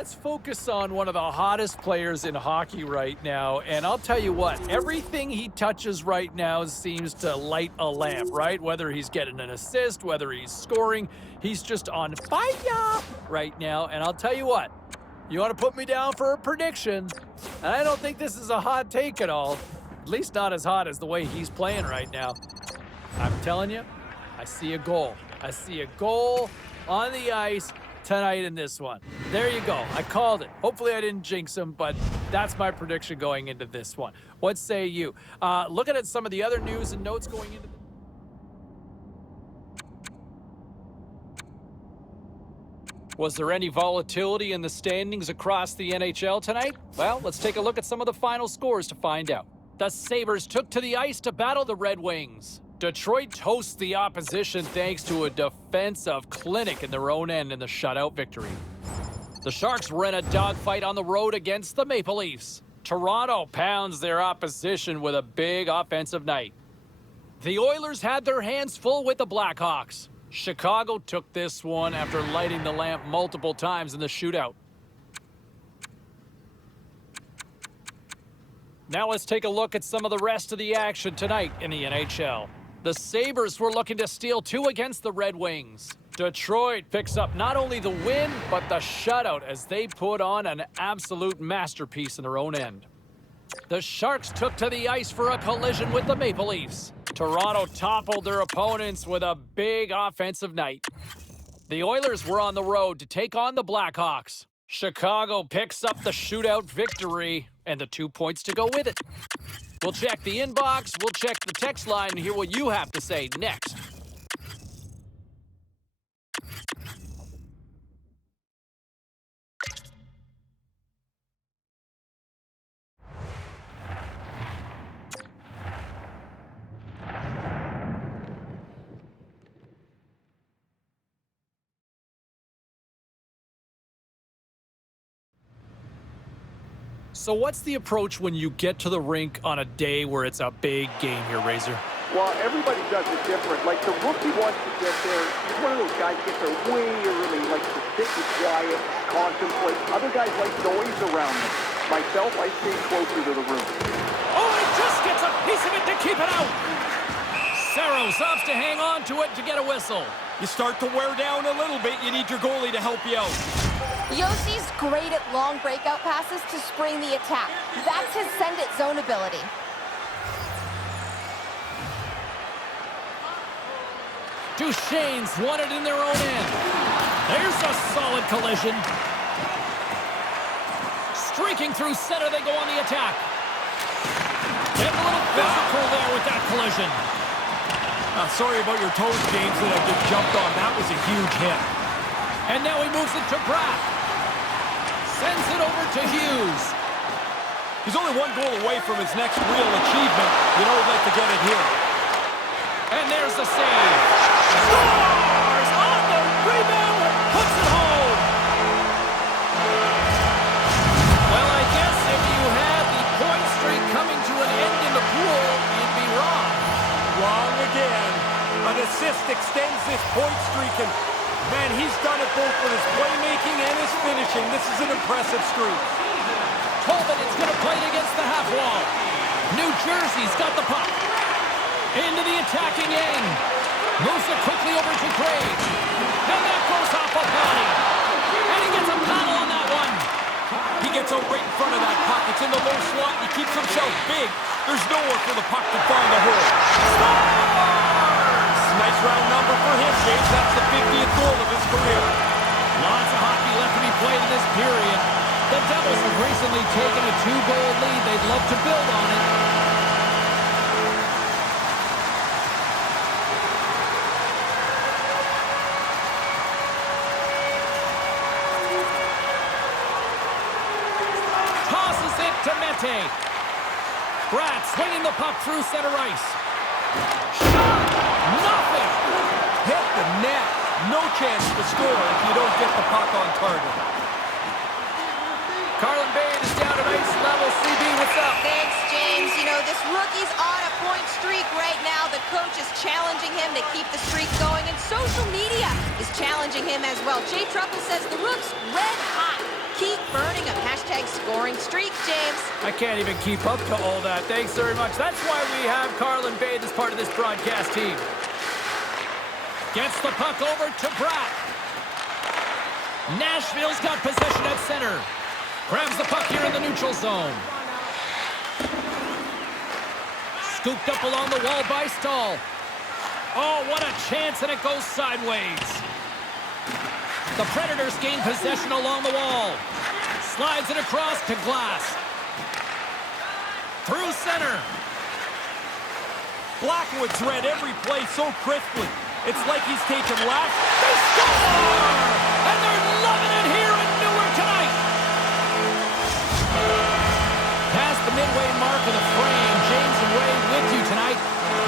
Let's focus on one of the hottest players in hockey right now, and I'll tell you what, everything he touches right now seems to light a lamp, right? Whether he's getting an assist, whether he's scoring, he's just on fire right now, and I'll tell you what, you want to put me down for a prediction, and I don't think this is a hot take at all, at least not as hot as the way he's playing right now. I'm telling you, I see a goal. I see a goal on the ice tonight in this one. There you go. I called it. Hopefully I didn't jinx him, but that's my prediction going into this one. What say you? Looking at some of the other news and notes going into Was there any volatility in the standings across the NHL tonight? Well, let's take a look at some of the final scores to find out. The Sabres took to the ice to battle the Red Wings. Detroit toasts the opposition thanks to a defensive clinic in their own end in the shutout victory. The Sharks were in a dogfight on the road against the Maple Leafs. Toronto pounds their opposition with a big offensive night. The Oilers had their hands full with the Blackhawks. Chicago took this one after lighting the lamp multiple times in the shootout. Now let's take a look at some of the rest of the action tonight in the NHL. The Sabres were looking to steal 2 against the Red Wings. Detroit picks up not only the win, but the shutout as they put on an absolute masterpiece in their own end. The Sharks took to the ice for a collision with the Maple Leafs. Toronto toppled their opponents with a big offensive night. The Oilers were on the road to take on the Blackhawks. Chicago picks up the shootout victory and the 2 points to go with it. We'll check the inbox, we'll check the text line and hear what you have to say next. So what's the approach when you get to the rink on a day where it's a big game here, Razor? Well, everybody does it different. Like the rookie wants to get there. He's one of those guys who gets there way early, likes to sit and quiet, contemplate. Other guys like noise around them. Myself, I stay closer to the room. Oh, he just gets a piece of it to keep it out. Saros opts to hang on to it to get a whistle. You start to wear down a little bit, you need your goalie to help you out. Yossi's great at long breakout passes to spring the attack. That's his send-it zone ability. Duchesne's won it in their own end. There's a solid collision. Streaking through center, they go on the attack. Getting a little physical there with that collision. Sorry about your toes, James, that I just jumped on. That was a huge hit. And now he moves it to Pratt. Sends it over to Hughes. He's only 1 goal away from his next real achievement. You know he'd like to get it here. And there's the save. Scores on the rebound and puts it home. Well, I guess if you had the point streak coming to an end in the pool, you'd be wrong. Wrong again. An assist extends this point streak, and man, he's done it both with his playmaking and his finishing. This is an impressive streak. Tolman is going to play it against the half wall. New Jersey's got the puck. Into the attacking end. Moves it quickly over to Craig. And that goes off a body. And he gets a paddle on that one. He gets out right in front of that puck. It's in the low slot. He keeps himself big. There's nowhere for the puck to find the hole. Scores! Nice round number for him, James. That's the 50th goal of his career. Lots of hockey left to be played in this period. The Devils have recently taken a 2-goal lead. They'd love to build on it. Tosses it to Mete. Pratt swinging the puck through center ice. Shot! Nothing! Hit the net. No chance to score if you don't get the puck on target. Carlin Bain is down at ice level. CB, what's up? Thanks, James. You know, this rookie's on a point streak right now. The coach is challenging him to keep the streak going, and social media is challenging him as well. Jay Truffle says the Rook's red hot. Keep burning a hashtag scoring streak, James. I can't even keep up to all that. Thanks very much. That's why we have Carlin Bade as part of this broadcast team. Gets the puck over to Bratt. Nashville's got possession at center. Grabs the puck here in the neutral zone. Scooped up along the wall by Stahl. Oh, what a chance, and it goes sideways. The Predators gain possession along the wall. Slides it across to Glass. Through center. Blackwood's read every play so crisply. It's like he's taken last. They score! And they're loving it here in Newark tonight. Past the midway mark of the frame, James and Ray with you tonight.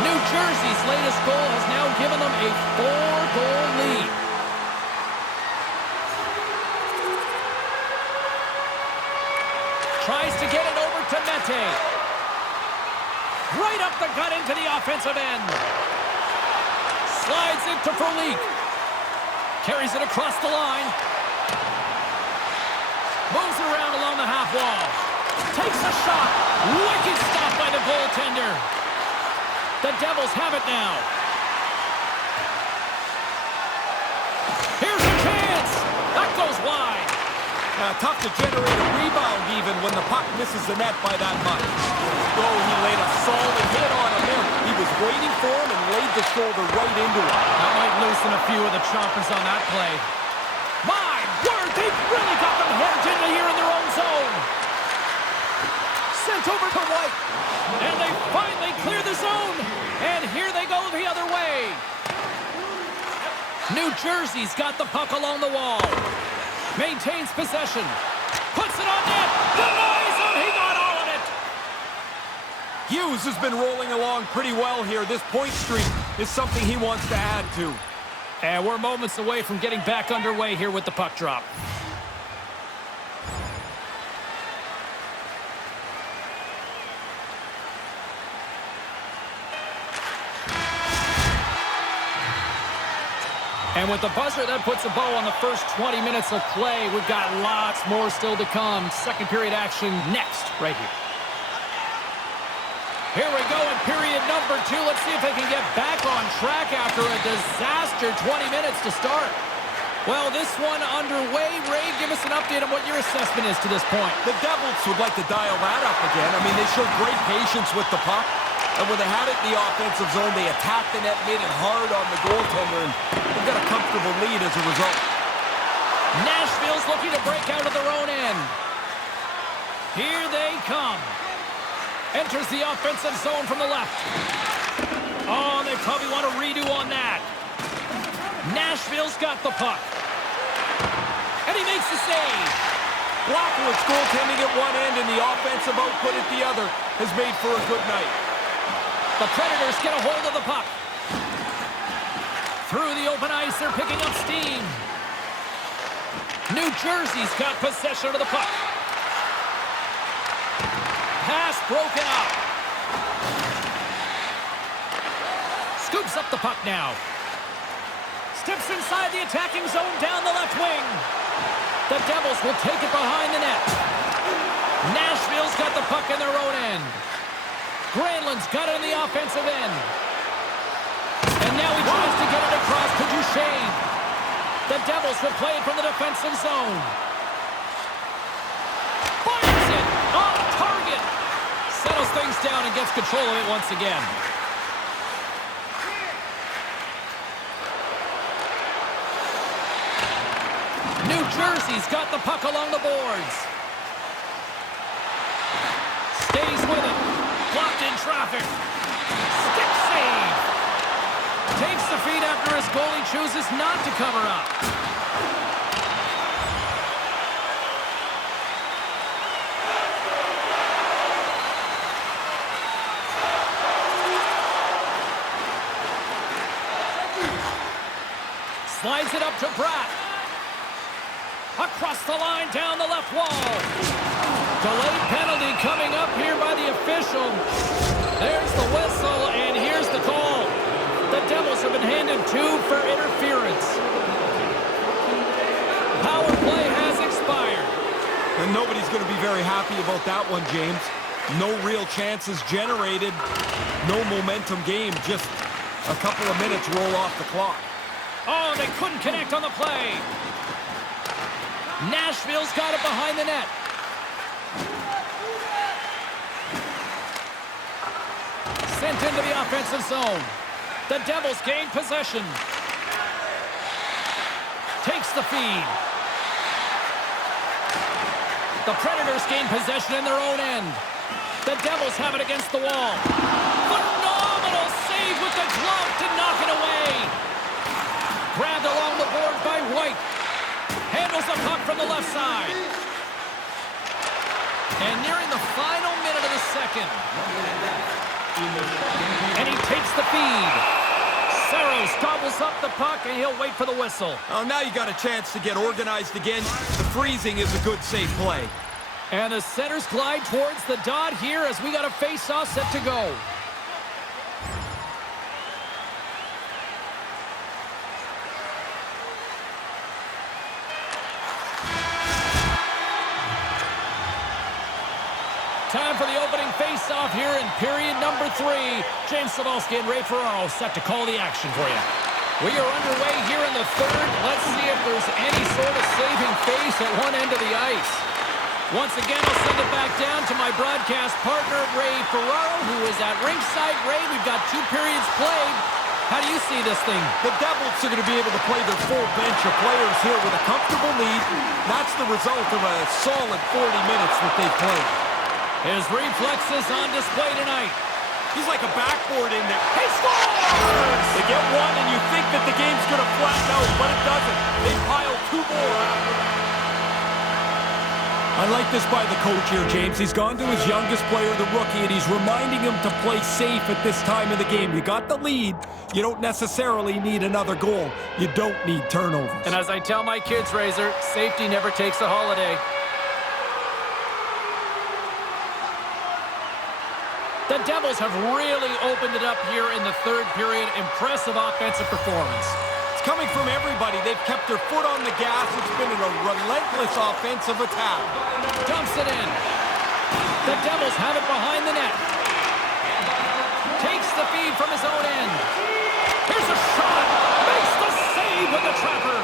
New Jersey's latest goal has now given them a 4-goal lead. Tries to get it over to Mete. Right up the gut into the offensive end. Slides it to Frolik. Carries it across the line. Moves around along the half wall. Takes a shot. Wicked stop by the goaltender. The Devils have it now. Here's a chance. That goes wide. Tough to generate a rebound even when the puck misses the net by that much. Oh, he laid a solid hit on him there. He was waiting for him and laid the shoulder right into him. That might loosen a few of the choppers on that play. My word, they've really got them hemmed in here in their own zone. Sent over to White. And they finally clear the zone. And here they go the other way. New Jersey's got the puck along the wall. Maintains possession. Puts it on net. Denies him. He got all of it. Hughes has been rolling along pretty well here. This point streak is something he wants to add to. And we're moments away from getting back underway here with the puck drop. And with the buzzer, that puts a bow on the first 20 minutes of play. We've got lots more still to come. Second period action next, right here. Here we go in period number 2. Let's see if they can get back on track after a disaster 20 minutes to start. Well, this one underway. Ray, give us an update on what your assessment is to this point. The Devils would like to dial that up again. I mean, they showed great patience with the puck. And when they had it in the offensive zone, they attacked the net, made it hard on the goaltender, and they've got a comfortable lead as a result. Nashville's looking to break out of their own end. Here they come. Enters the offensive zone from the left. Oh, they probably want a redo on that. Nashville's got the puck. And he makes the save. Blackwood's goaltending at one end and the offensive output at the other has made for a good night. The Predators get a hold of the puck. Through the open ice, they're picking up steam. New Jersey's got possession of the puck. Pass broken up. Scoops up the puck now. Steps inside the attacking zone down the left wing. The Devils will take it behind the net. Nashville's got the puck in their own end. Granlund's got it in the offensive end. And now he tries to get it across to Duchesne. The Devils will play it from the defensive zone. Fires it on target. Settles things down and gets control of it once again. New Jersey's got the puck along the boards. Stays with it. Blocked in traffic. Stick save. Takes the feed after his goalie chooses not to cover up. Slides it up to Bratt. Across the line, down the left wall. Delayed penalty coming up here by the official. There's the whistle, and here's the call. The Devils have been handed 2 for interference. Power play has expired. Nobody's going to be very happy about that one, James. No real chances generated. No momentum game. Just a couple of minutes roll off the clock. Oh, they couldn't connect on the play. Nashville's got it behind the net. Sent into the offensive zone. The Devils gain possession. Takes the feed. The Predators gain possession in their own end. The Devils have it against the wall. Phenomenal save with the glove to knock it away. Grabbed along the board by White. Handles the puck from the left side. And nearing the final minute of the second. And he takes the feed. Saros gobbles up the puck, and he'll wait for the whistle. Oh, now you got a chance to get organized again. The freezing is a good, safe play. And the centers glide towards the dot here as we got a face-off set to go. Time for the opening face-off here in period number 3. James Cybulski and Ray Ferraro set to call the action for you. We are underway here in the third. Let's see if there's any sort of saving face at one end of the ice. Once again, I'll send it back down to my broadcast partner, Ray Ferraro, who is at ringside. Ray, we've got 2 periods played. How do you see this thing? The Devils are going to be able to play their full bench of players here with a comfortable lead. That's the result of a solid 40 minutes that they've played. His reflexes on display tonight. He's like a backboard in there. He scores! They get one, and you think that the game's going to flatten out, but it doesn't. They pile 2 more after that. I like this by the coach here, James. He's gone to his youngest player, the rookie, and he's reminding him to play safe at this time of the game. You got the lead. You don't necessarily need another goal. You don't need turnovers. And as I tell my kids, Razor, safety never takes a holiday. The Devils have really opened it up here in the third period. Impressive offensive performance. It's coming from everybody. They've kept their foot on the gas. It's been a relentless offensive attack. Dumps it in. The Devils have it behind the net. Takes the feed from his own end. Here's a shot. Makes the save with the trapper.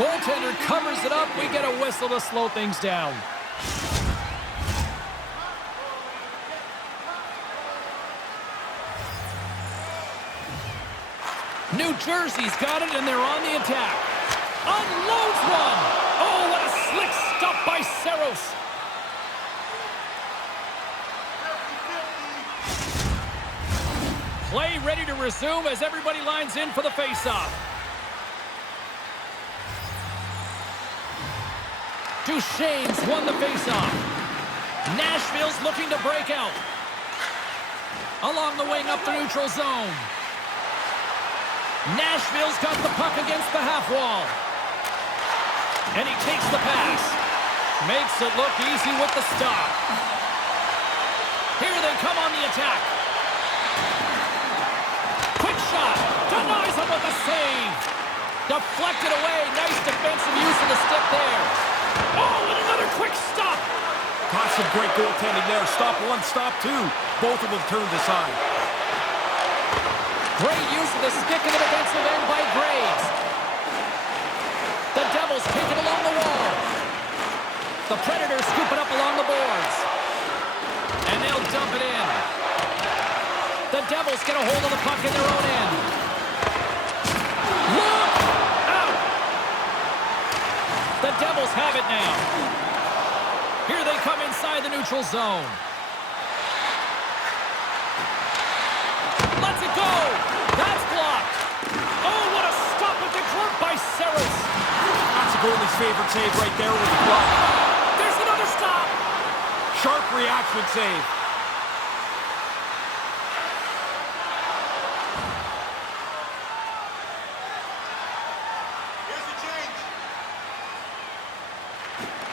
Goaltender covers it up. We get a whistle to slow things down. New Jersey's got it, and they're on the attack. Unloads one. Oh, what a slick stop by Saros. Play ready to resume as everybody lines in for the faceoff. Duchesne's won the faceoff. Nashville's looking to break out. Along the wing up the neutral zone. Nashville's got the puck against the half wall. And he takes the pass. Makes it look easy with the stop. Here they come on the attack. Quick shot. Denies him with the save. Deflected away. Nice defensive use of the stick there. Oh, and another quick stop. Got some great goaltending there. Stop one, stop two. Both of them turned aside. Great use of the stick in the defensive end by Graves. The Devils take it along the wall. The Predators scoop it up along the boards. And they'll dump it in. The Devils get a hold of the puck in their own end. Look out! The Devils have it now. Here they come inside the neutral zone. Let's it go! That's blocked. Oh, what a stop with the glove by Saros. That's a goalie's favorite save right there with the block. There's another stop. Sharp reaction save. Here's the change.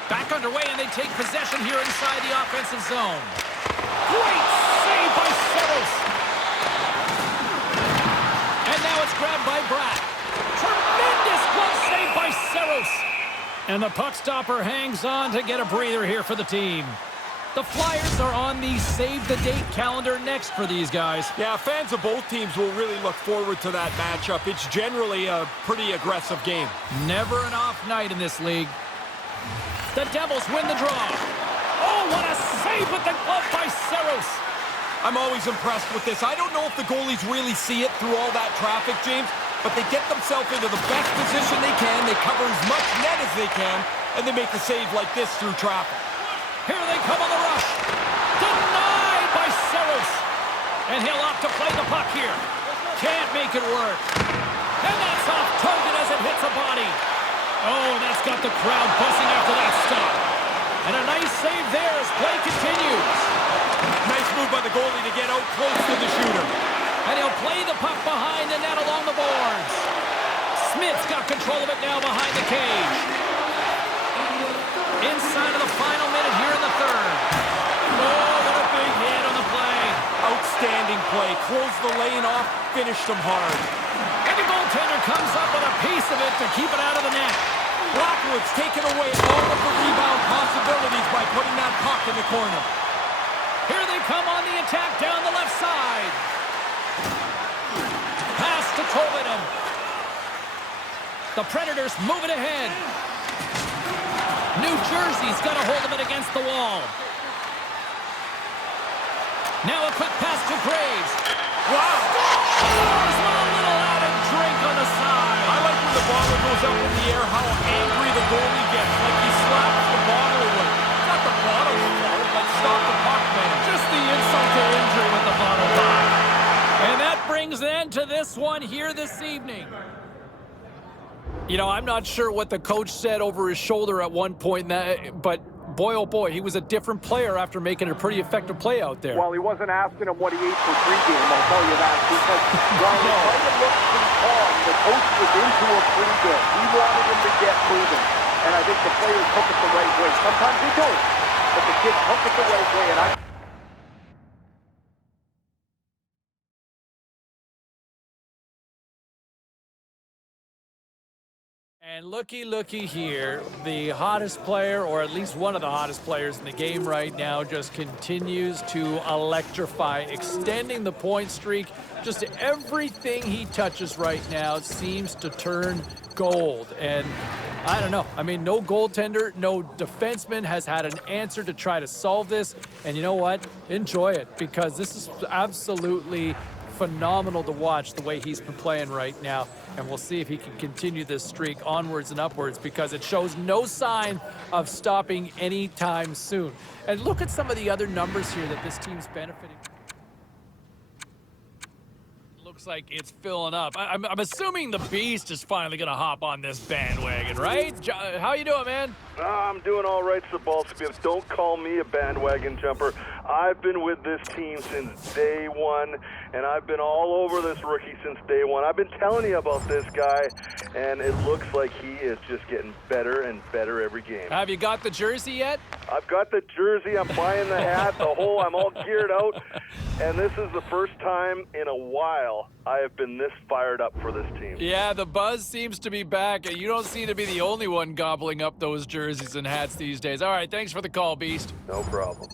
Back underway, and they take possession here inside the offensive zone. Great save by Saros. And now it's grabbed by Bratt. Tremendous glove save by Saros. And the puck stopper hangs on to get a breather here for the team. The Flyers are on the save-the-date calendar next for these guys. Yeah, fans of both teams will really look forward to that matchup. It's generally a pretty aggressive game. Never an off night in this league. The Devils win the draw. Oh, what a save with the glove by Saros. I'm always impressed with this. I don't know if the goalies really see it through all that traffic, James, but they get themselves into the best position they can. They cover as much net as they can, and they make a save like this through traffic. Here they come on the rush. Denied by Saros. And he'll opt to play the puck here. Can't make it work. And that's off target as it hits a body. Oh, that's got the crowd buzzing after that stop. And a nice save there as play continues. Nice move by the goalie to get out close to the shooter. And he'll play the puck behind the net along the boards. Smith's got control of it now behind the cage. Inside of the final minute here in the third. Oh, what a big hit on the play. Outstanding play. Closed the lane off, finished them hard. And the goaltender comes up with a piece of it to keep it out of the net. Blackwood's taken away all of the rebound possibilities by putting that puck in the corner. Here they come on the attack down the left side. Pass to Kovinen. The Predators move it ahead. New Jersey's got a hold of it against the wall. Now a quick pass to Graves. Wow! Scores with a little added drink on the side. I like when the bottle goes up in the air, how angry the goalie gets, like he slaps the bottle away. Not the bottle's fault, but stop the puck, man. Just the insult to injury with the bottle pop. And that brings an end to this one here this evening. You know, I'm not sure what the coach said over his shoulder at one point, but boy, oh boy, he was a different player after making a pretty effective play out there. Well, he wasn't asking him what he ate for pregame, I'll tell you that, because while the player looked pretty calm, the coach was into him pretty good. He wanted him to get moving, and I think the players took it the right way. Sometimes they don't, but the kid took it the right way, and I... And looky here, the hottest player, or at least one of the hottest players in the game right now, just continues to electrify, extending the point streak. Just everything he touches right now seems to turn gold. And I don't know. I mean, no goaltender, no defenseman has had an answer to try to solve this. And you know what? Enjoy it, because this is absolutely phenomenal to watch the way he's been playing right now. And we'll see if he can continue this streak onwards and upwards, because it shows no sign of stopping anytime soon. And look at some of the other numbers here that this team's benefiting. Looks like it's filling up. I'm assuming the Beast is finally going to hop on this bandwagon, right? How you doing, man? I'm doing all right, Sabalski. Don't call me a bandwagon jumper. I've been with this team since day one, and I've been all over this rookie since day one. I've been telling you about this guy, and it looks like he is just getting better and better every game. Have you got the jersey yet? I've got the jersey, I'm buying the hat, I'm all geared out, and this is the first time in a while I have been this fired up for this team. Yeah, the buzz seems to be back. You don't seem to be the only one gobbling up those jerseys and hats these days. All right, thanks for the call, Beast. No problem.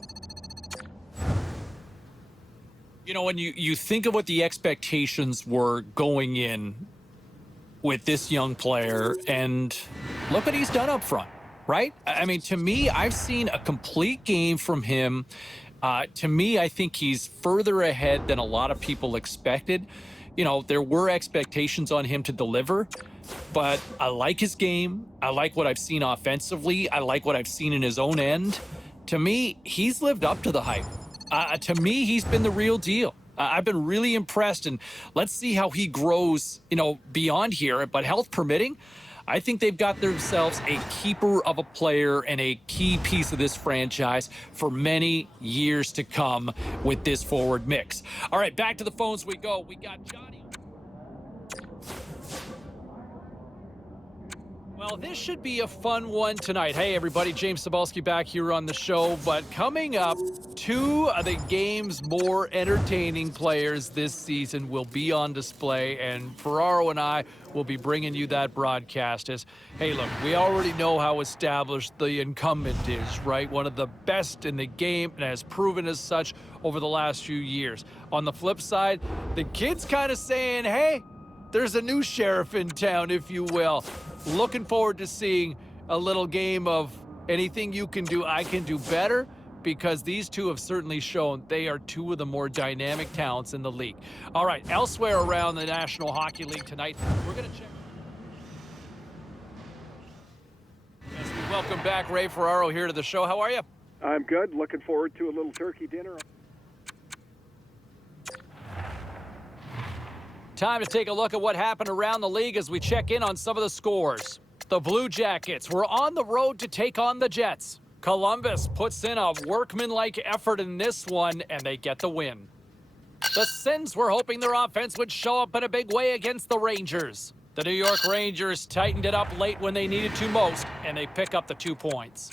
You know, when you think of what the expectations were going in with this young player, and look what he's done up front, right? I mean, to me, I've seen a complete game from him. To me, I think he's further ahead than a lot of people expected. You know, there were expectations on him to deliver, but I like his game. I like what I've seen offensively. I like what I've seen in his own end. To me, he's lived up to the hype. To me, he's been the real deal. I've been really impressed, and let's see how he grows, you know, beyond here. But health permitting, I think they've got themselves a keeper of a player and a key piece of this franchise for many years to come with this forward mix. All right, back to the phones we go. We got Johnny. Well, this should be a fun one tonight. Hey, everybody, James Cybulski back here on the show. But coming up, two of the game's more entertaining players this season will be on display, and Ferraro and I will be bringing you that broadcast. As, hey, look, we already know how established the incumbent is, right? One of the best in the game and has proven as such over the last few years. On the flip side, the kid's kind of saying, hey, there's a new sheriff in town, if you will. Looking forward to seeing a little game of anything you can do, I can do better, because these two have certainly shown they are two of the more dynamic talents in the league. All right, elsewhere around the National Hockey League tonight, we're going to check. Yes, we welcome back Ray Ferraro here to the show. How are you? I'm good. Looking forward to a little turkey dinner. Time to take a look at what happened around the league as we check in on some of the scores. The Blue Jackets were on the road to take on the Jets. Columbus puts in a workmanlike effort in this one, and they get the win. The Sens were hoping their offense would show up in a big way against the Rangers. The New York Rangers tightened it up late when they needed to most, and they pick up the 2 points.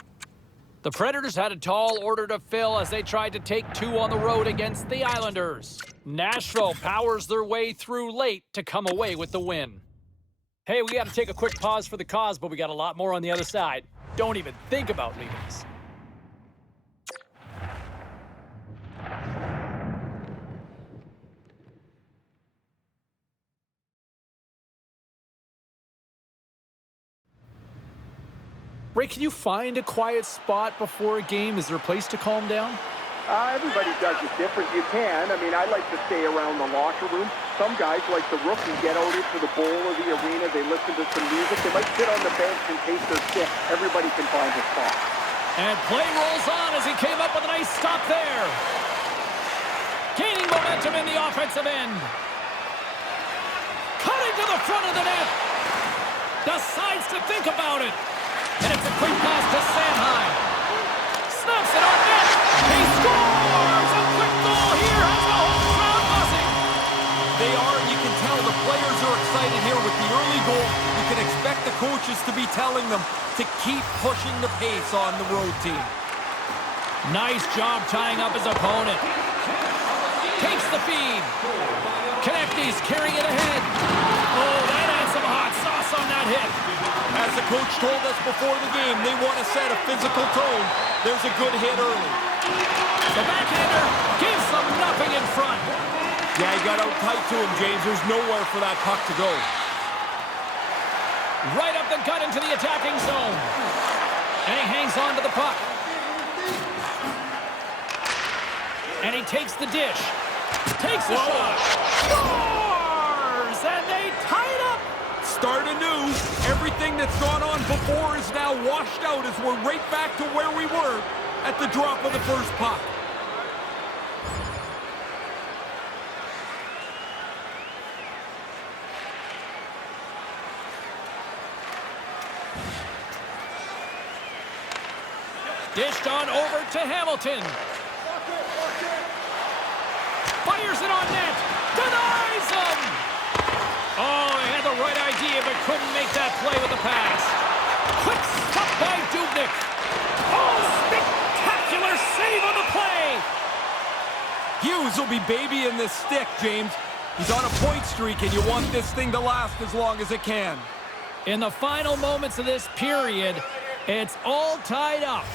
The Predators had a tall order to fill as they tried to take two on the road against the Islanders. Nashville powers their way through late to come away with the win. Hey, we got to take a quick pause for the cause, but we got a lot more on the other side. Don't even think about leaving us. Ray, can you find a quiet spot before a game? Is there a place to calm down? Everybody does it different. You can. I mean, I like to stay around the locker room. Some guys, like the rookie, get out into the bowl of the arena. They listen to some music. They might sit on the bench in case they're sick. Everybody can find a spot. And play rolls on as he came up with a nice stop there. Gaining momentum in the offensive end. Cutting to the front of the net. Decides to think about it. And it's a quick pass to Sanheim. Snaps it on net. He scores! A quick goal here has the whole crowd buzzing. They are, and you can tell the players are excited here with the early goal. You can expect the coaches to be telling them to keep pushing the pace on the road team. Nice job tying up his opponent. Takes the feed. Konechny's carrying it ahead. Oh, that had some hot sauce on that hit. As the coach told us before the game, they want to set a physical tone. There's a good hit early. The backhander gives them nothing in front. Yeah, he got out tight to him, James. There's nowhere for that puck to go. Right up the gut into the attacking zone. And he hangs on to the puck. And he takes the dish. Takes the shot. Scores! And they tie it up. Start anew. Everything that's gone on before is now washed out as we're right back to where we were at the drop of the first puck. Dished on over to Hamilton. Fires it on net. Denies him. Oh, he had the right idea, but couldn't make that play with the pass. Quick stop by Dubnyk. Oh, spectacular save on the play. Hughes will be babying this stick, James. He's on a point streak, and you want this thing to last as long as it can. In the final moments of this period, it's all tied up.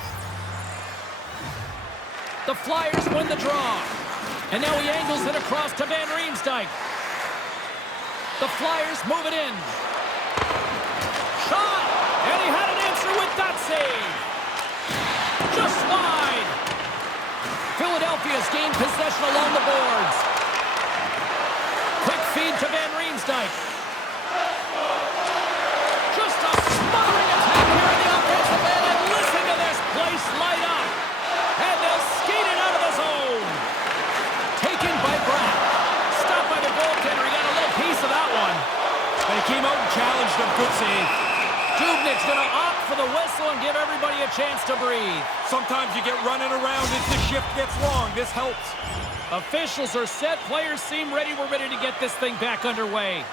The Flyers win the draw. And now he angles it across to Van Riemsdyk. The Flyers move it in. Shot! And he had an answer with that save. Just wide. Philadelphia's gained possession along the boards. Quick feed to Van Riemsdyk. Just a smothering attack here in the offensive end. And listen to this place light up. And they'll skate it out of the zone. Taken by Brown. Stopped by the goaltender. He got a little piece of that one. But he came out and challenged him. Good save. Dubnyk's going to opt for the whistle and give everybody a chance to breathe. Sometimes you get running around as the shift gets long. This helps. Officials are set. Players seem ready. We're ready to get this thing back underway.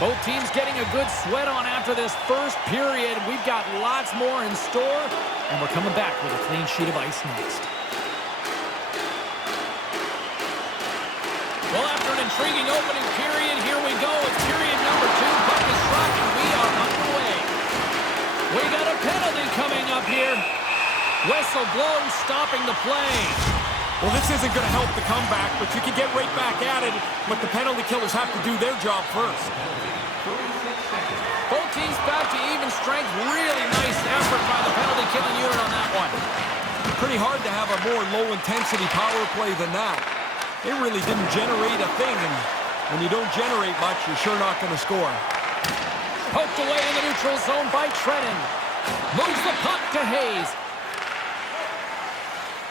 Both teams getting a good sweat on after this first period. We've got lots more in store, and we're coming back with a clean sheet of ice next. Well, after an intriguing opening period, here we go. It's period number 2. Puck is dropped, and we are underway. We got a penalty coming up here. Whistle blown, stopping the play. Well, this isn't going to help the comeback, but you can get right back at it. But the penalty killers have to do their job first. Both teams back to even strength. Really nice effort by the penalty killing unit on that one. Pretty hard to have a more low-intensity power play than that. It really didn't generate a thing, and when you don't generate much, you're sure not going to score. Poked away in the neutral zone by Trennan. Moves the puck to Hayes.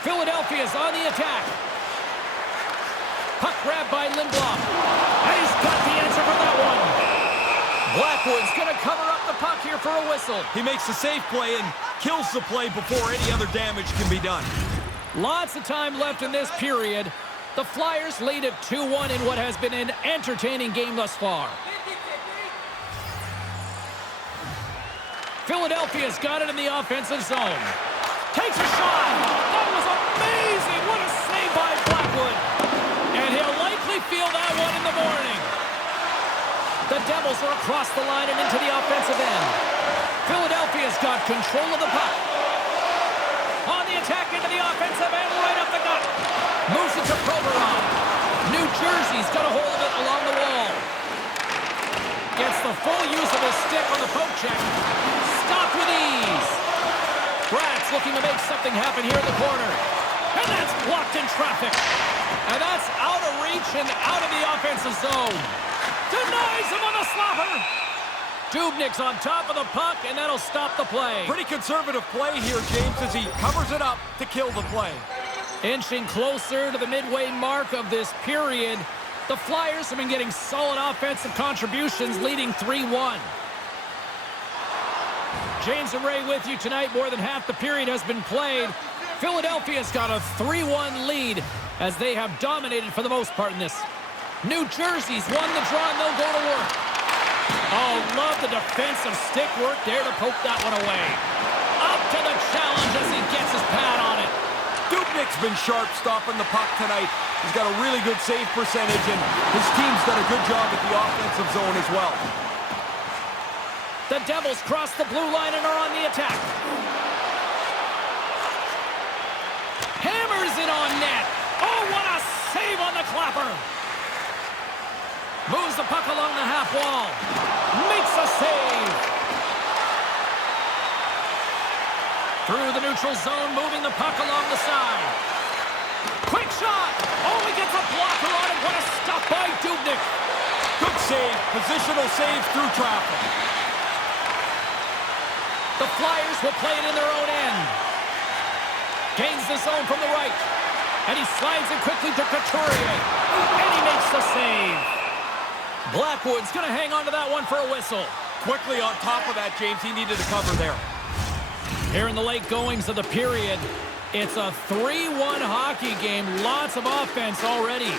Philadelphia's on the attack. Puck grabbed by Lindblom. And he's got the answer for that one. Blackwood's going to cover up the puck here for a whistle. He makes the safe play and kills the play before any other damage can be done. Lots of time left in this period. The Flyers lead at 2-1 in what has been an entertaining game thus far. Philadelphia's got it in the offensive zone. Takes a shot. That was amazing. What a save by Blackwood. And he'll likely feel that one in the morning. The Devils are across the line and into the offensive end. Philadelphia's got control of the puck. On the attack into the offensive end, right up the gut. Moves it to Provorov. New Jersey's got a hold of it along the wall. Gets the full use of his stick on the poke check. Stopped with ease. Brad's looking to make something happen here in the corner. And that's blocked in traffic. And that's out of reach and out of the offensive zone. Denies him on the slapper. Dubnyk's on top of the puck, and that'll stop the play. Pretty conservative play here, James, as he covers it up to kill the play. Inching closer to the midway mark of this period, the Flyers have been getting solid offensive contributions, leading 3-1. James and Ray with you tonight. More than half the period has been played. Philadelphia's got a 3-1 lead as they have dominated for the most part in this. New Jersey's won the draw, and they'll go to work. Oh, love the defensive stick work there to poke that one away. Up to the challenge as he gets his pad on it. Dubnyk's been sharp stopping the puck tonight. He's got a really good save percentage, and his team's done a good job at the offensive zone as well. The Devils cross the blue line and are on the attack. Hammers it on net. Oh, what a save on the clapper. Moves the puck along the half wall. Makes a save. Through the neutral zone, moving the puck along the side. Quick shot. Oh, he gets a blocker on it. What a stop by Dubnyk. Good save. Positional save through traffic. The Flyers will play it in their own end. Gains the zone from the right. And he slides it quickly to Couturier. And he makes the save. Blackwood's going to hang on to that one for a whistle. Quickly on top of that, James. He needed to cover there. Here in the late goings of the period, it's a 3-1 hockey game. Lots of offense already.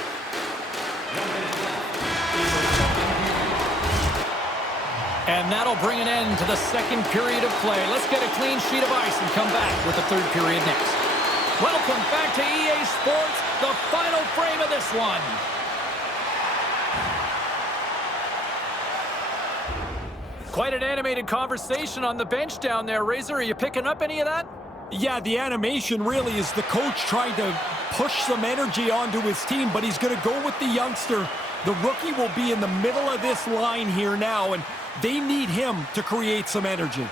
And that'll bring an end to the second period of play. Let's get a clean sheet of ice and come back with the third period next. Welcome back to EA Sports, the final frame of this one. Quite an animated conversation on the bench down there. Razor, are you picking up any of that? Yeah, the animation really is the coach trying to push some energy onto his team, but he's going to go with the youngster. The rookie will be in the middle of this line here now, and they need him to create some energy.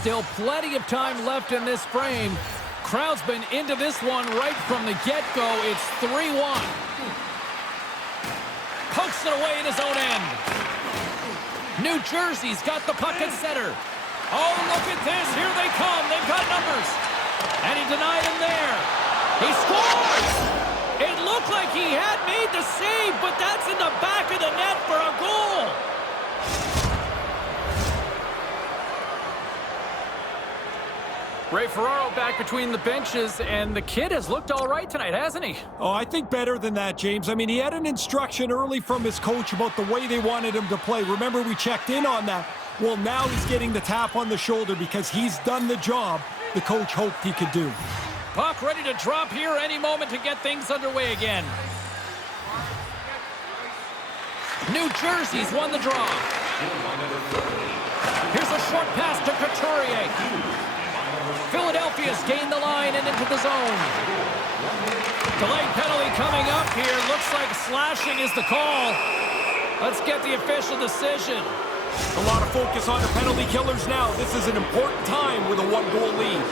Still plenty of time left in this frame. Crowd's been into this one right from the get-go. It's 3-1. Pokes it away in his own end. New Jersey's got the puck at center. Oh, look at this. Here they come. They've got numbers. And he denied him there. He scores! It looked like he had made the save, but that's in the back of the net for a goal. Ray Ferraro back between the benches, and the kid has looked all right tonight, hasn't he? Oh, I think better than that, James. I mean, he had an instruction early from his coach about the way they wanted him to play. Remember, we checked in on that. Well, now he's getting the tap on the shoulder because he's done the job the coach hoped he could do. Puck ready to drop here any moment to get things underway again. New Jersey's won the draw. Here's a short pass to Couturier. Philadelphia's gained the line and into the zone. Delayed penalty coming up here. Looks like slashing is the call. Let's get the official decision. A lot of focus on the penalty killers now. This is an important time with a one-goal lead.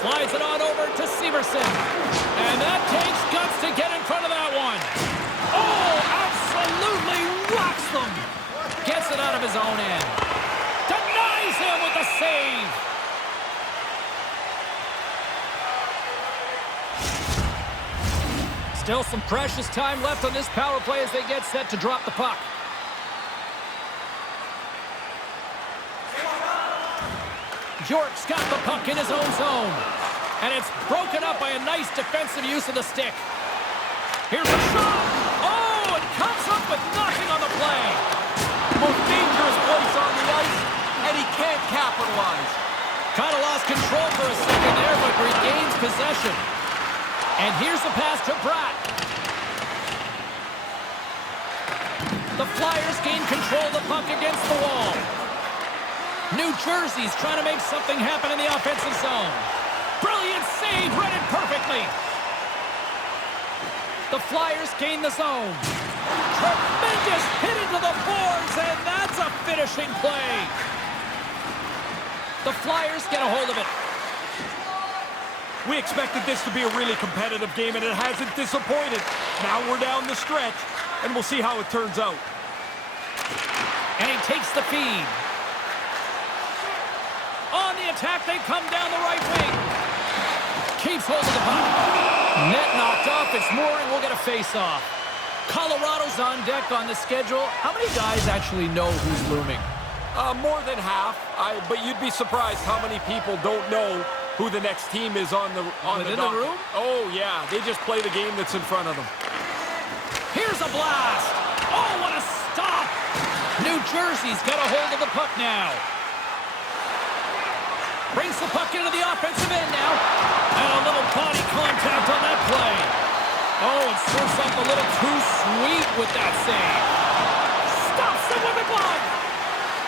Slides it on over to Severson. And that takes guts to get in front of that one. Oh, absolutely rocks them. Gets it out of his own end. Denies him with the save. Still some precious time left on this power play as they get set to drop the puck. York's got the puck in his own zone. And it's broken up by a nice defensive use of the stick. Here's a shot. Oh, it comes up with nothing on the play. Most dangerous place on the ice, and he can't capitalize. Kind of lost control for a second there, but regains possession. And here's the pass to Bratt. The Flyers gain control of the puck against the wall. New Jersey's trying to make something happen in the offensive zone. Brilliant save, read it perfectly. The Flyers gain the zone. Tremendous hit into the boards, and that's a finishing play. The Flyers get a hold of it. We expected this to be a really competitive game, and it hasn't disappointed. Now we're down the stretch, and we'll see how it turns out. And he takes the feed. On the attack, they come down the right wing. Keeps hold of the puck. Net knocked off. It's Mooring. We'll get a face-off. Colorado's on deck on the schedule. How many guys actually know who's looming? More than half, but you'd be surprised how many people don't know who the next team is on the room? Oh, yeah. They just play the game that's in front of them. Here's a blast. Oh, what a stop. New Jersey's got a hold of the puck now. Brings the puck into the offensive end now. And a little body contact on that play. Oh, and serves up a little too sweet with that save. Stops him with a glove.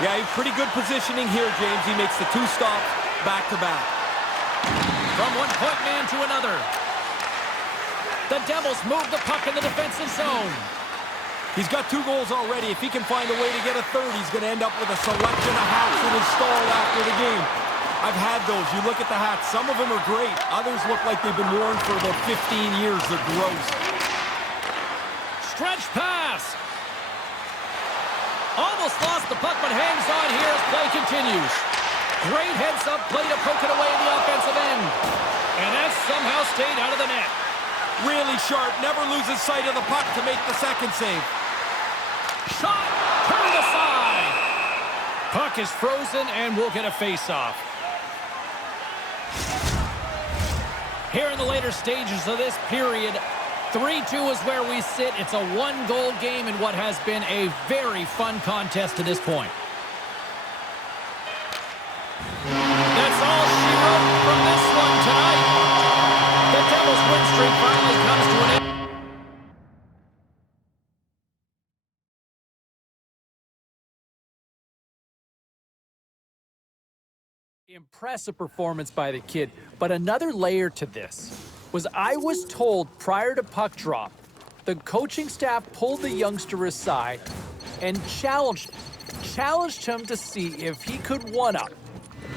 Yeah, pretty good positioning here, James. He makes the two stops back-to-back. From one point man to another. The Devils move the puck in the defensive zone. He's got 2 goals already. If he can find a way to get a third, he's going to end up with a selection of hats in his stall after the game. I've had those. You look at the hats. Some of them are great. Others look like they've been worn for about 15 years. They're gross. Stretch pass. Almost lost the puck, but hangs on here as play continues. Great heads-up play to poke it away in the offensive end. And that somehow stayed out of the net. Really sharp. Never loses sight of the puck to make the second save. Shot. Turned aside. Puck is frozen, and we'll get a face-off. Here in the later stages of this period, 3-2 is where we sit. It's a one-goal game in what has been a very fun contest to this point. That's all she wrote from this one tonight. The Devils' win streak finally comes to an end. Impressive performance by the kid, but another layer to this was I was told prior to puck drop, the coaching staff pulled the youngster aside and challenged him to see if he could one-up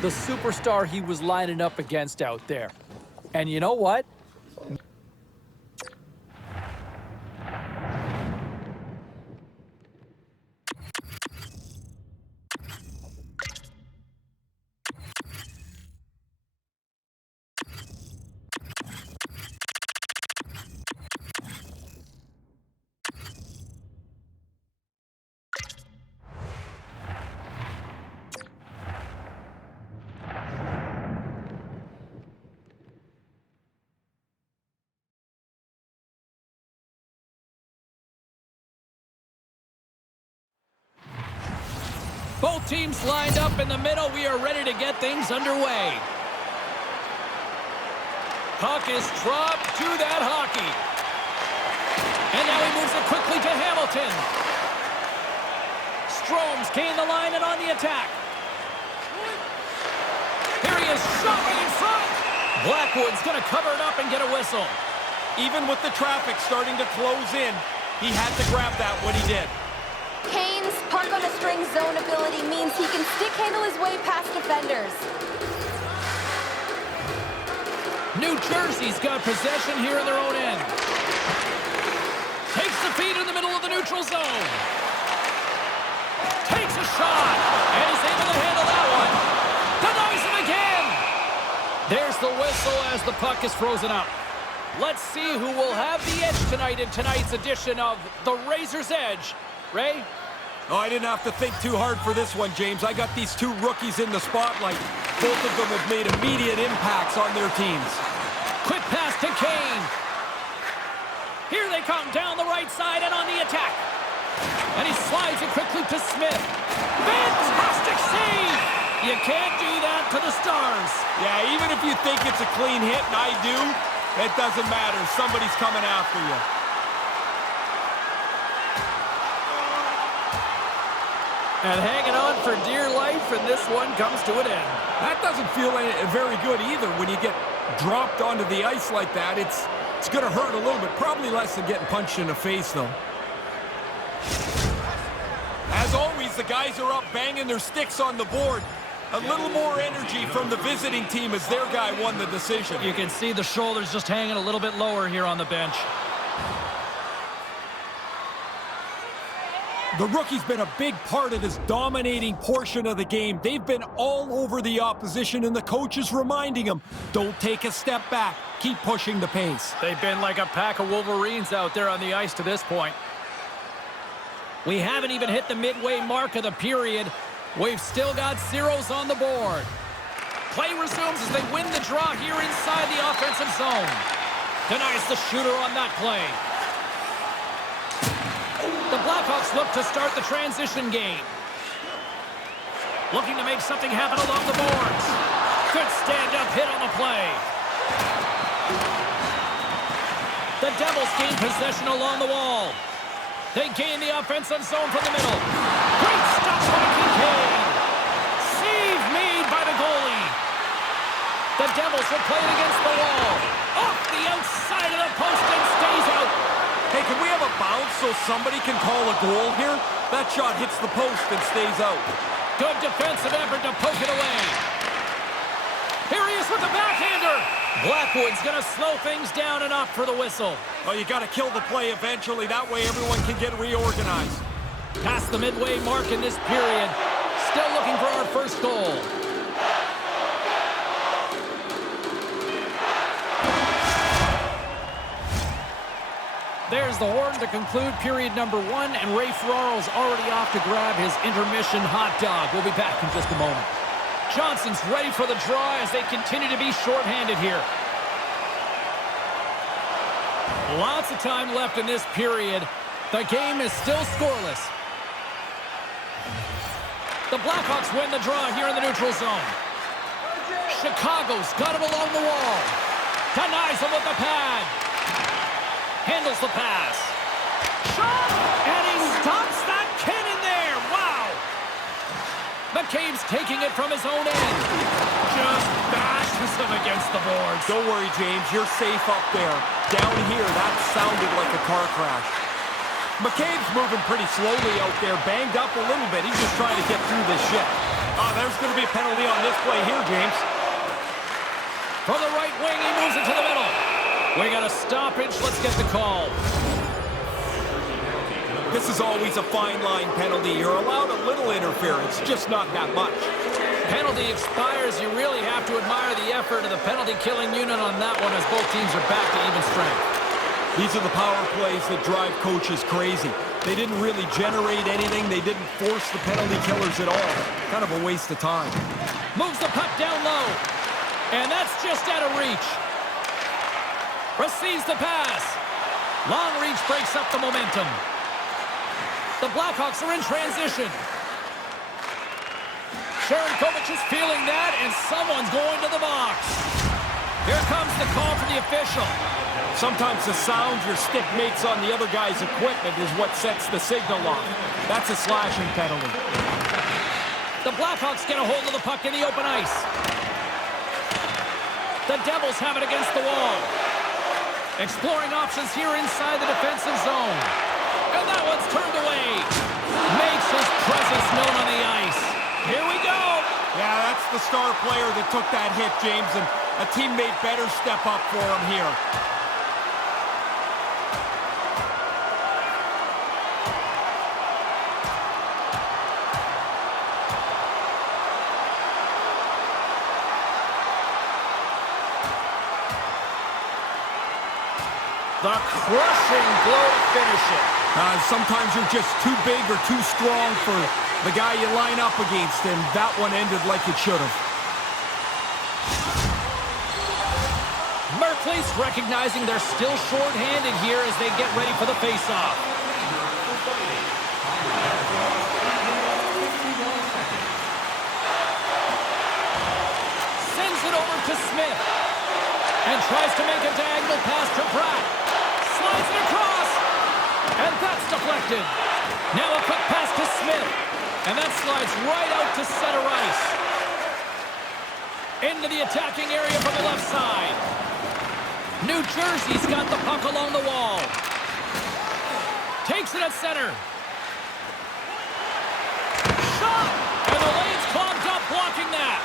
the superstar he was lining up against out there. And you know what? Both teams lined up in the middle. We are ready to get things underway. Puck is dropped to that hockey. And now he moves it quickly to Hamilton. Strome's gained the line and on the attack. Here he is, shot right in front. Blackwood's going to cover it up and get a whistle. Even with the traffic starting to close in, he had to grab that when he did. Kane's puck on a string zone ability means he can stick handle his way past defenders. New Jersey's got possession here in their own end. Takes the feed in the middle of the neutral zone. Takes a shot and is able to handle that one. Denies him again. There's the whistle as the puck is frozen up. Let's see who will have the edge tonight in tonight's edition of The Razor's Edge. Ray? Oh, I didn't have to think too hard for this one, James. I got these two rookies in the spotlight. Both of them have made immediate impacts on their teams. Quick pass to Kane. Here they come down the right side and on the attack. And he slides it quickly to Smith. Fantastic save! You can't do that to the Stars. Yeah, even if you think it's a clean hit, and I do, it doesn't matter. Somebody's coming after you. And hanging on for dear life, and this one comes to an end. That doesn't feel very good either when you get dropped onto the ice like that. It's going to hurt a little bit. Probably less than getting punched in the face, though. As always, the guys are up banging their sticks on the board. A little more energy from the visiting team as their guy won the decision. You can see the shoulders just hanging a little bit lower here on the bench. The rookie's been a big part of this dominating portion of the game. They've been all over the opposition, and the coach is reminding them, don't take a step back. Keep pushing the pace. They've been like a pack of Wolverines out there on the ice to this point. We haven't even hit the midway mark of the period. We've still got zeros on the board. Play resumes as they win the draw here inside the offensive zone. Denies the shooter on that play. The Blackhawks look to start the transition game. Looking to make something happen along the boards. Good stand-up hit on the play. The Devils gain possession along the wall. They gain the offensive zone from the middle. Great stop by Kincaid. Save made by the goalie. The Devils will play it against the wall. Off the outside of the post and stays out. Hey, can we have a bounce so somebody can call a goal here? That shot hits the post and stays out. Good defensive effort to poke it away. Here he is with the backhander. Blackwood's going to slow things down and opt for the whistle. Oh, you got to kill the play eventually. That way everyone can get reorganized. Past the midway mark in this period. Still looking for our first goal. There's the horn to conclude period number 1, and Ray Ferraro's already off to grab his intermission hot dog. We'll be back in just a moment. Johnson's ready for the draw as they continue to be shorthanded here. Lots of time left in this period. The game is still scoreless. The Blackhawks win the draw here in the neutral zone. Chicago's got him along the wall. Denies him with the pad. Handles the pass. Shot! And he stops that cannon there. Wow! McCabe's taking it from his own end. Just bashes him against the boards. Don't worry, James. You're safe up there. Down here, that sounded like a car crash. McCabe's moving pretty slowly out there, banged up a little bit. He's just trying to get through this shit. There's going to be a penalty on this play here, James. From the right wing, he moves it to the middle. We got a stoppage. Let's get the call. This is always a fine line penalty. You're allowed a little interference, just not that much. Penalty expires. You really have to admire the effort of the penalty-killing unit on that one as both teams are back to even strength. These are the power plays that drive coaches crazy. They didn't really generate anything. They didn't force the penalty killers at all. Kind of a waste of time. Moves the puck down low. And that's just out of reach. Receives the pass. Long reach breaks up the momentum. The Blackhawks are in transition. Sharankovic is feeling that, and someone's going to the box. Here comes the call from the official. Sometimes the sound your stick makes on the other guy's equipment is what sets the signal off. That's a slashing penalty. The Blackhawks get a hold of the puck in the open ice. The Devils have it against the wall. Exploring options here inside the defensive zone. And that one's turned away. Makes his presence known on the ice. Here we go. Yeah, that's the star player that took that hit, James, and a teammate better step up for him here. The crushing blow to finish it. Sometimes you're just too big or too strong for the guy you line up against, and that one ended like it should have. Merkley's recognizing they're still short-handed here as they get ready for the face-off. Sends it over to Smith. And tries to make a diagonal pass to Pratt. Slides it across. And that's deflected. Now a quick pass to Smith. And that slides right out to center ice. Into the attacking area from the left side. New Jersey's got the puck along the wall. Takes it at center. Shot! And the lane's clogged up blocking that.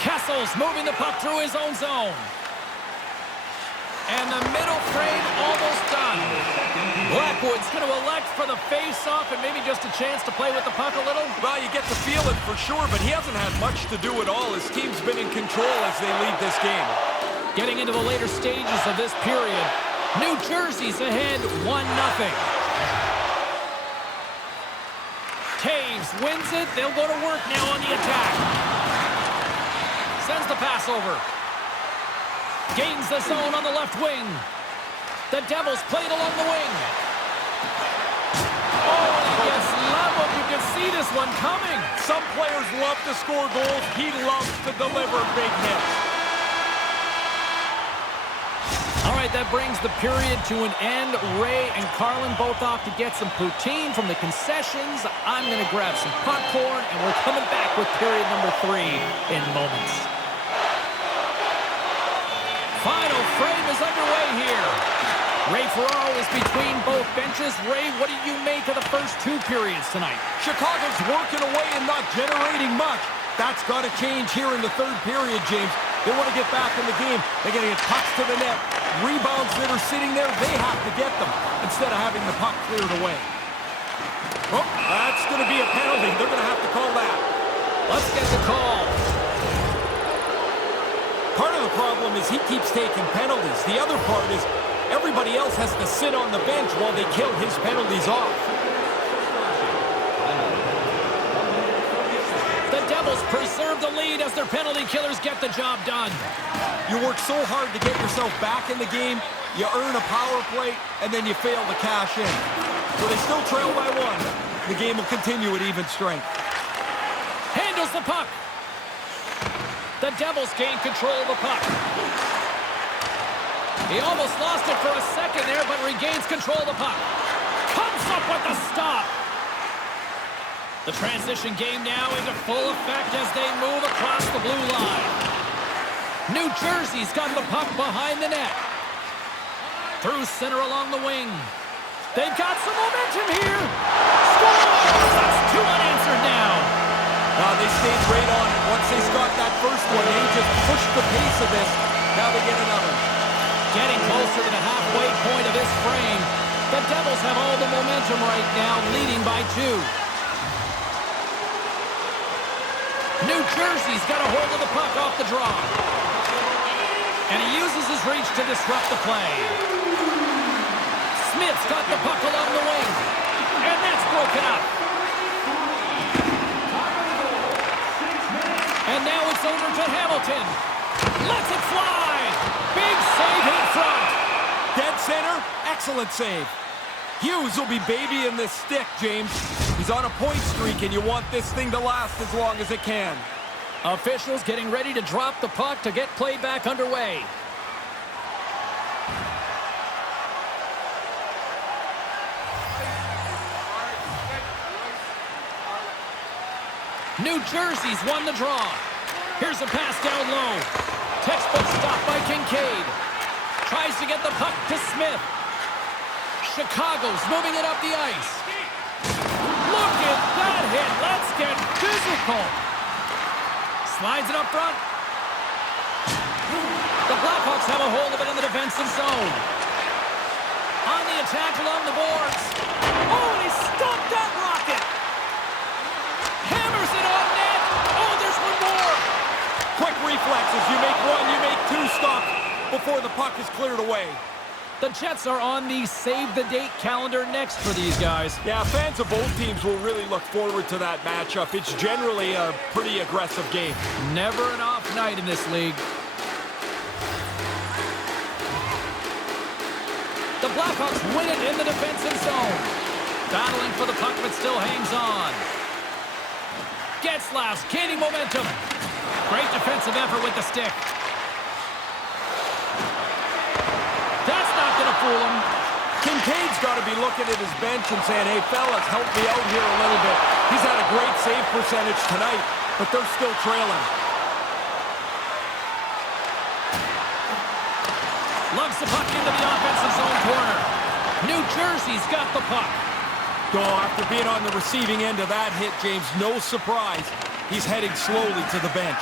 Kessel's moving the puck through his own zone. And the middle frame almost done. Blackwood's going to elect for the face-off and maybe just a chance to play with the puck a little. Well, you get to feel it for sure, but he hasn't had much to do at all. His team's been in control as they lead this game. Getting into the later stages of this period, New Jersey's ahead 1-0. Taves wins it. They'll go to work now on the attack. Sends the pass over. Gains the zone on the left wing. The Devils play it along the wing. Oh, and he gets leveled. You can see this one coming. Some players love to score goals. He loves to deliver big hits. All right, that brings the period to an end. Ray and Carlin both off to get some poutine from the concessions. I'm going to grab some popcorn, and we're coming back with period number 3 in moments. Final frame is underway here. Ray Ferraro is between both benches. Ray, what do you make of the first 2 periods tonight? Chicago's working away and not generating much. That's got to change here in the 3rd period, James. They want to get back in the game. They're going to get pucks to the net. Rebounds that are sitting there, they have to get them instead of having the puck cleared away. Oh, that's going to be a penalty. They're going to have to call that. Let's get the call. Part of the problem is he keeps taking penalties. The other part is everybody else has to sit on the bench while they kill his penalties off. The Devils preserve the lead as their penalty killers get the job done. You work so hard to get yourself back in the game, you earn a power play, and then you fail to cash in. So they still trail by 1. The game will continue at even strength. Handles the puck. The Devils gain control of the puck. He almost lost it for a second there, but regains control of the puck. Comes up with the stop. The transition game now into full effect as they move across the blue line. New Jersey's got the puck behind the net. Through center along the wing. They've got some momentum here. Scores! That's 2 unanswered now. They stayed right on it. Once they got that first one, they just pushed the pace of this. Now they get another. Getting closer to the halfway point of this frame. The Devils have all the momentum right now, leading by 2. New Jersey's got a hold of the puck off the draw. And he uses his reach to disrupt the play. Smith's got the puck along the wing. And that's broken up. And now it's over to Hamilton. Lets it fly. Big save in front. Dead center. Excellent save. Hughes will be babying this stick, James. He's on a point streak, and you want this thing to last as long as it can. Officials getting ready to drop the puck to get play back underway. New Jersey's won the draw. Here's a pass down low. Textbook stop by Kincaid. Tries to get the puck to Smith. Chicago's moving it up the ice. Look at that hit. Let's get physical. Slides it up front. The Blackhawks have a hold of it in the defensive zone. On the attack along the boards. Oh, and he stopped that rocket. Hammers it on net. Oh, there's one more. Quick reflexes. You make one, you make two stops before the puck is cleared away. The Jets are on the save-the-date calendar next for these guys. Yeah, fans of both teams will really look forward to that matchup. It's generally a pretty aggressive game. Never an off night in this league. The Blackhawks win it in the defensive zone. Battling for the puck, but still hangs on. Getzlaf's gaining momentum. Great defensive effort with the stick. That's not going to fool him. Kincaid's got to be looking at his bench and saying, hey, fellas, help me out here a little bit. He's had a great save percentage tonight, but they're still trailing. Lugs the puck into the offensive zone corner. New Jersey's got the puck. After being on the receiving end of that hit, James, no surprise, he's heading slowly to the bench.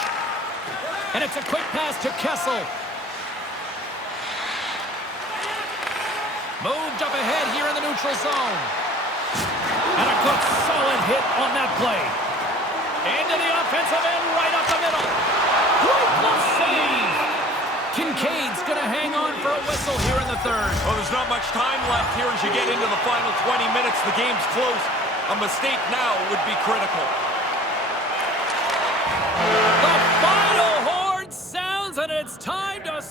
And it's a quick pass to Kessel. Moved up ahead here in the neutral zone. And a good solid hit on that play. Into the offensive end, right up the middle. Great glove save. Kincaid's going to hang on for a whistle here in the third. Well, there's not much time left here as you get into the final 20 minutes. The game's close. A mistake now would be critical. The final horn sounds, and it's time to...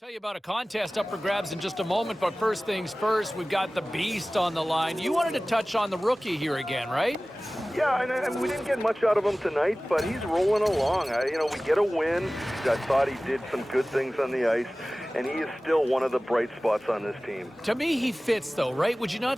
Tell you about a contest up for grabs in just a moment, but first things first, we've got the Beast on the line. You wanted to touch on the rookie here again, right? Yeah, and we didn't get much out of him tonight, but he's rolling along. We get a win. I thought he did some good things on the ice, and he is still one of the bright spots on this team. To me, he fits, though, right? Would you not